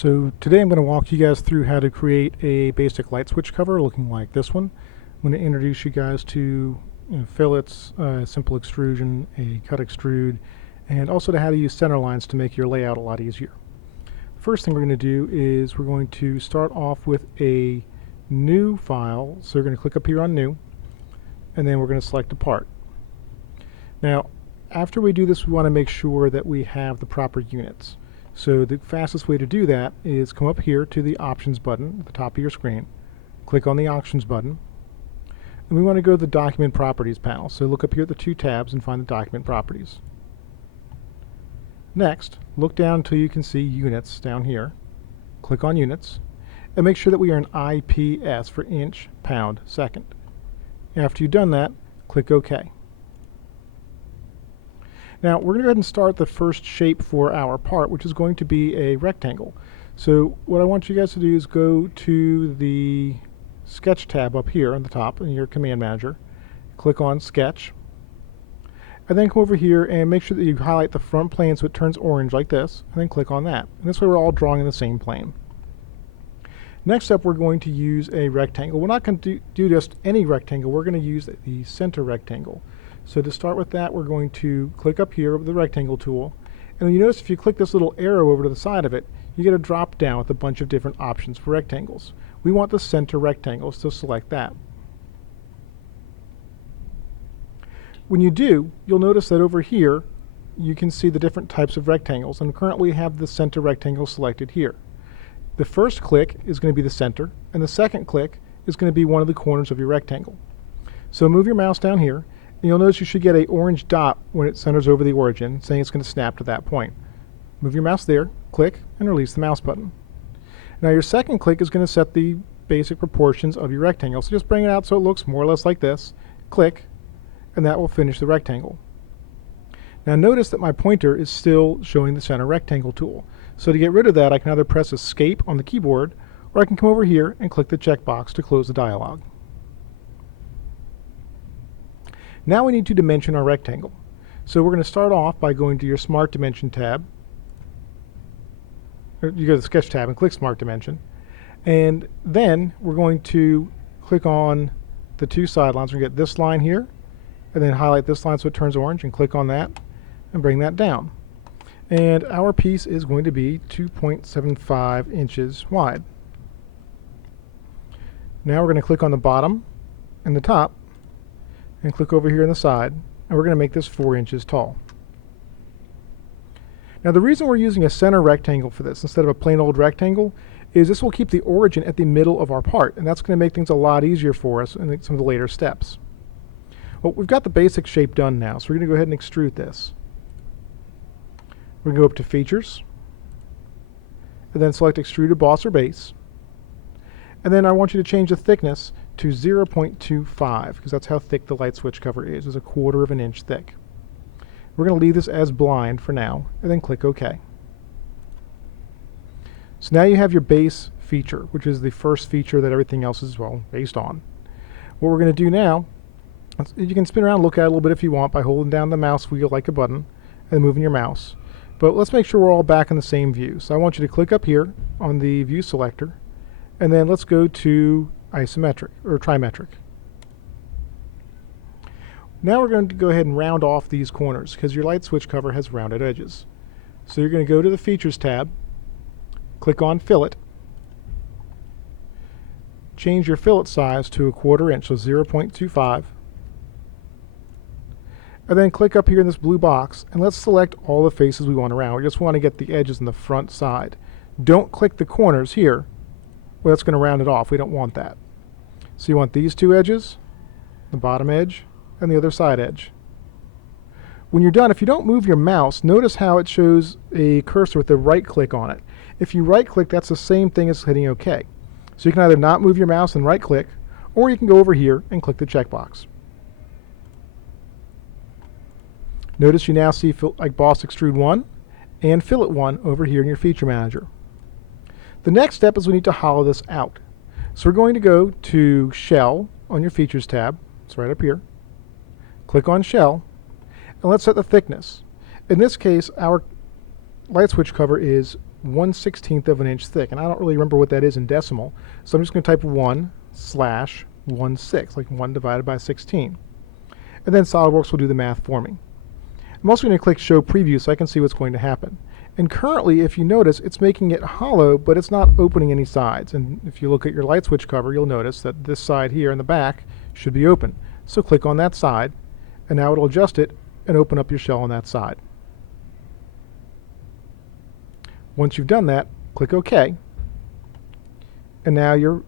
So today I'm going to walk you guys through how to create a basic light switch cover looking like this one. I'm going to introduce you guys to fillets, simple extrusion, a cut extrude, and also to how to use center lines to make your layout a lot easier. First thing we're going to do is we're going to start off with a new file. So we're going to click up here on new, and then we're going to select a part. Now after we do this, we want to make sure that we have the proper units. So the fastest way to do that is come up here to the options button at the top of your screen, click on the options button, and we want to go to the document properties panel. So look up here at the two tabs and find the document properties. Next, look down until you can see units down here. Click on units and make sure that we are in IPS for inch, pound, second. After you've done that, click OK. Now we're going to go ahead and start the first shape for our part, which is going to be a rectangle. So what I want you guys to do is go to the Sketch tab up here on the top in your Command Manager, click on Sketch, and then come over here and make sure that you highlight the front plane so it turns orange like this, and then click on that. And this way we're all drawing in the same plane. Next up, we're going to use a rectangle. We're not going to do just any rectangle. We're going to use the center rectangle. So to start with that, we're going to click up here with the rectangle tool. And you notice if you click this little arrow over to the side of it, you get a drop down with a bunch of different options for rectangles. We want the center rectangle, so select that. When you do, you'll notice that over here, you can see the different types of rectangles. And currently we have the center rectangle selected here. The first click is going to be the center, and the second click is going to be one of the corners of your rectangle. So move your mouse down here. And you'll notice you should get an orange dot when it centers over the origin, saying it's going to snap to that point. Move your mouse there, click, and release the mouse button. Now your second click is going to set the basic proportions of your rectangle. So just bring it out so it looks more or less like this. Click, and that will finish the rectangle. Now notice that my pointer is still showing the center rectangle tool. So to get rid of that, I can either press Escape on the keyboard, or I can come over here and click the checkbox to close the dialog. Now we need to dimension our rectangle. So we're going to start off by going to your Smart Dimension tab. You go to the Sketch tab and click Smart Dimension. And then we're going to click on the two side lines. We're going to get this line here, and then highlight this line so it turns orange, and click on that, and bring that down. And our piece is going to be 2.75 inches wide. Now we're going to click on the bottom and the top, and click over here on the side, and we're going to make this 4 inches tall. Now the reason we're using a center rectangle for this instead of a plain old rectangle is this will keep the origin at the middle of our part, and that's going to make things a lot easier for us in some of the later steps. Well, we've got the basic shape done now, so we're going to go ahead and extrude this. We're going to go up to Features, and then select Extrude Boss or Base. And then I want you to change the thickness to 0.25, because that's how thick the light switch cover is. It's 1/4 of an inch thick. We're going to leave this as blind for now, and then click OK. So now you have your base feature, which is the first feature that everything else is, well, based on. What we're going to do now, you can spin around and look at it a little bit if you want by holding down the mouse wheel like a button and moving your mouse. But let's make sure we're all back in the same view. So I want you to click up here on the view selector, and then let's go to isometric or trimetric. Now we're going to go ahead and round off these corners because your light switch cover has rounded edges. So you're going to go to the Features tab, click on Fillet, change your fillet size to 1/4 inch, so 0.25, and then click up here in this blue box and let's select all the faces we want around. We just want to get the edges on the front side. Don't click the corners here. Well, that's going to round it off. We don't want that. So you want these two edges, the bottom edge, and the other side edge. When you're done, if you don't move your mouse, notice how it shows a cursor with a right click on it. If you right click, that's the same thing as hitting OK. So you can either not move your mouse and right click, or you can go over here and click the checkbox. Notice you now see like Boss Extrude 1 and Fillet 1 over here in your Feature Manager. The next step is we need to hollow this out. So we're going to go to Shell on your Features tab. It's right up here. Click on Shell, and let's set the thickness. In this case, our light switch cover is 1/16 of an inch thick. And I don't really remember what that is in decimal. So I'm just going to type 1/16, like 1 divided by 16. And then SolidWorks will do the math for me. I'm also going to click Show Preview so I can see what's going to happen. And currently, if you notice, it's making it hollow, but it's not opening any sides. And if you look at your light switch cover, you'll notice that this side here in the back should be open. So click on that side, and now it'll adjust it and open up your shell on that side. Once you've done that, click OK, and now your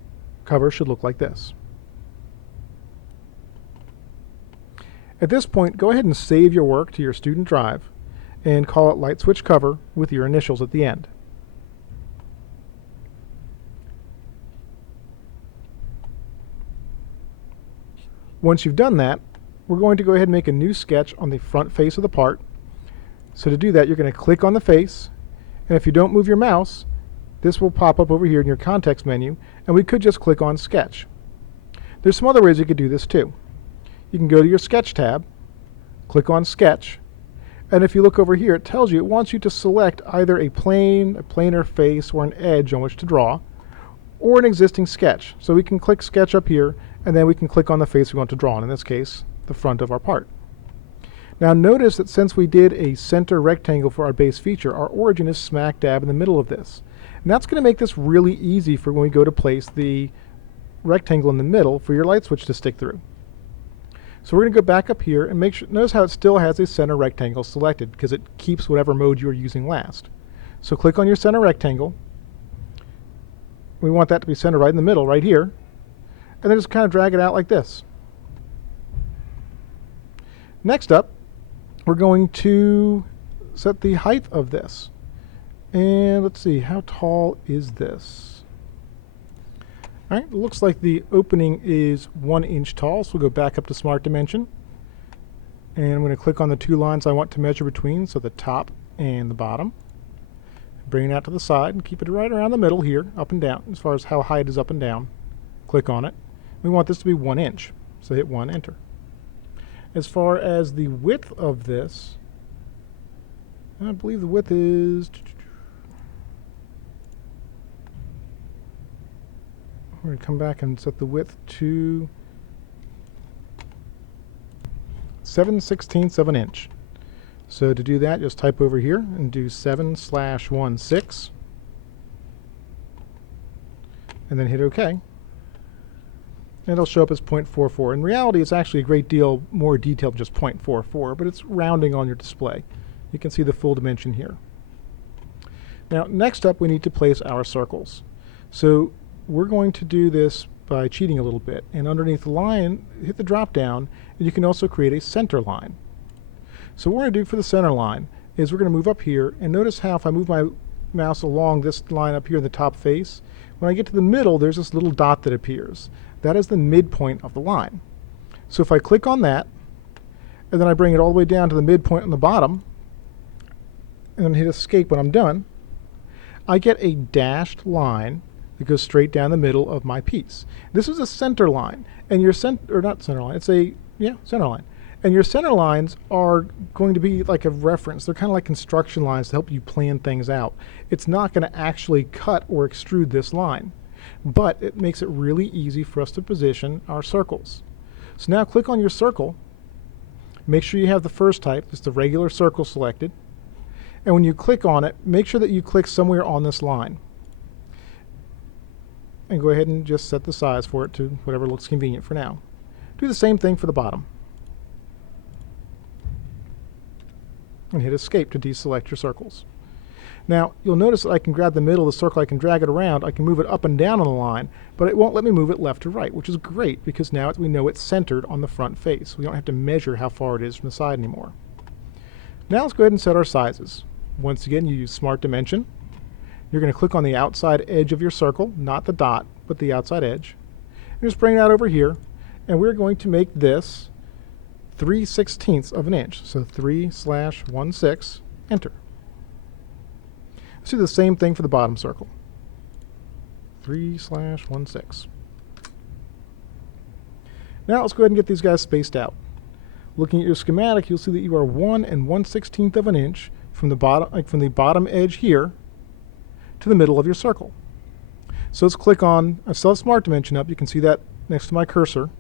cover should look like this. At this point, go ahead and save your work to your student drive and call it Light Switch Cover with your initials at the end. Once you've done that, we're going to go ahead and make a new sketch on the front face of the part. So to do that, you're going to click on the face, and if you don't move your mouse, this will pop up over here in your context menu, and we could just click on Sketch. There's some other ways you could do this too. You can go to your Sketch tab, click on Sketch, and if you look over here, it tells you it wants you to select either a plane, a planar face, or an edge on which to draw, or an existing sketch. So we can click Sketch up here, and then we can click on the face we want to draw on, in this case, the front of our part. Now notice that since we did a center rectangle for our base feature, our origin is smack dab in the middle of this. And that's going to make this really easy for when we go to place the rectangle in the middle for your light switch to stick through. So we're going to go back up here and make sure, notice how it still has a center rectangle selected because it keeps whatever mode you were using last. So click on your center rectangle. We want that to be centered right in the middle, right here. And then just kind of drag it out like this. Next up, we're going to set the height of this. And let's see, how tall is this? All right, it looks like the opening is 1 inch tall, so we'll go back up to Smart Dimension. And I'm going to click on the 2 lines I want to measure between, so the top and the bottom. Bring it out to the side and keep it right around the middle here, up and down, as far as how high it is up and down. Click on it. We want this to be 1 inch, so hit 1, enter. As far as the width of this, I believe the width is... We're going to come back and set the width to 7/16 of an inch. So to do that, just type over here and do 7/16, and then hit OK. And it'll show up as 0.44. In reality, it's actually a great deal more detailed than just 0.44, but it's rounding on your display. You can see the full dimension here. Now, next up, we need to place our circles. So we're going to do this by cheating a little bit. And underneath the line, hit the drop down, and you can also create a center line. So what we're going to do for the center line is we're going to move up here, and notice how if I move my mouse along this line up here in the top face, when I get to the middle, there's this little dot that appears. That is the midpoint of the line. So if I click on that, and then I bring it all the way down to the midpoint on the bottom, and then hit escape when I'm done, I get a dashed line that goes straight down the middle of my piece. This is a center line, and your center line, it's a, center line. And your center lines are going to be like a reference. They're kind of like construction lines to help you plan things out. It's not going to actually cut or extrude this line, but it makes it really easy for us to position our circles. So now click on your circle. Make sure you have the first type, just the regular circle selected. And when you click on it, make sure that you click somewhere on this line. And go ahead and just set the size for it to whatever looks convenient for now. Do the same thing for the bottom. And hit escape to deselect your circles. Now, you'll notice that I can grab the middle of the circle, I can drag it around, I can move it up and down on the line, but it won't let me move it left to right, which is great because now we know it's centered on the front face. We don't have to measure how far it is from the side anymore. Now let's go ahead and set our sizes. Once again, you use Smart Dimension. You're going to click on the outside edge of your circle, not the dot, but the outside edge. And just bring that over here, and we're going to make this 3/16 of an inch. So 3/16, enter. Let's do the same thing for the bottom circle. 3/16. Now let's go ahead and get these guys spaced out. Looking at your schematic, you'll see that you are 1 1/16 of an inch from the bottom, from the bottom edge here to the middle of your circle. So let's click on, I still have Smart Dimension up, you can see that next to my cursor.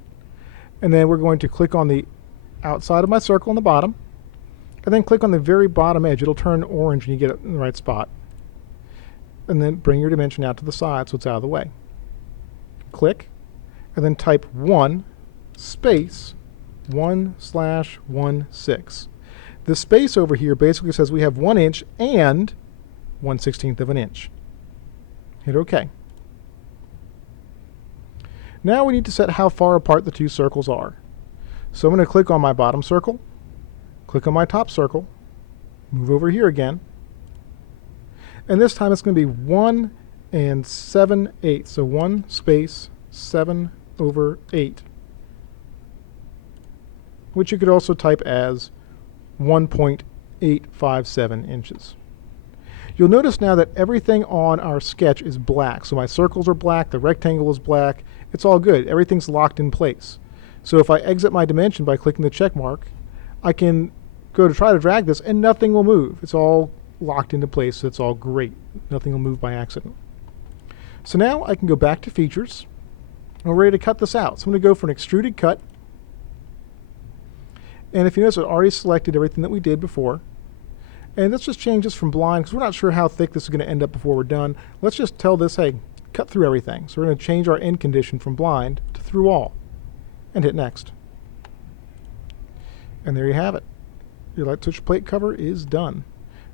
And then we're going to click on the outside of my circle on the bottom, and then click on the very bottom edge. It'll turn orange when you get it in the right spot. And then bring your dimension out to the side so it's out of the way. Click, and then type 1 space 1/16. The space over here basically says we have 1 inch and 1/16 of an inch. Hit OK. Now we need to set how far apart the two circles are. So I'm going to click on my bottom circle, click on my top circle, move over here again, and this time it's going to be 1 7/8. So 1 space 7/8, which you could also type as 1.857 inches. You'll notice now that everything on our sketch is black. So my circles are black, the rectangle is black. It's all good. Everything's locked in place. So if I exit my dimension by clicking the check mark, I can go to try to drag this and nothing will move. It's all locked into place, so it's all great. Nothing will move by accident. So now I can go back to features, and we're ready to cut this out. So I'm going to go for an extruded cut. And if you notice, I already selected everything that we did before. And let's just change this from blind, because we're not sure how thick this is going to end up before we're done. Let's just tell this, hey, cut through everything. So we're going to change our end condition from blind to through all, and hit next. And there you have it. Your light switch plate cover is done.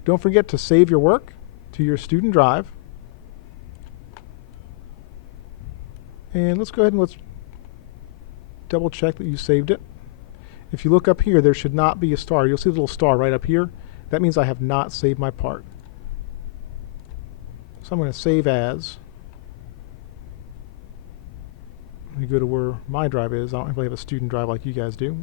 Don't forget to save your work to your student drive. And let's go ahead and let's double check that you saved it. If you look up here, there should not be a star. You'll see the little star right up here. That means I have not saved my part. So I'm going to save as. Let me go to where my drive is. I don't really have a student drive like you guys do.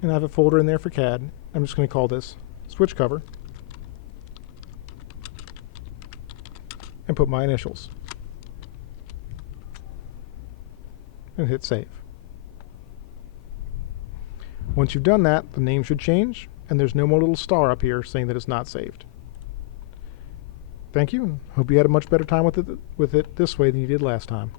And I have a folder in there for CAD. I'm just going to call this switch cover and put my initials. And hit save. Once you've done that, the name should change, and there's no more little star up here saying that it's not saved. Thank you, and hope you had a much better time with it this way than you did last time.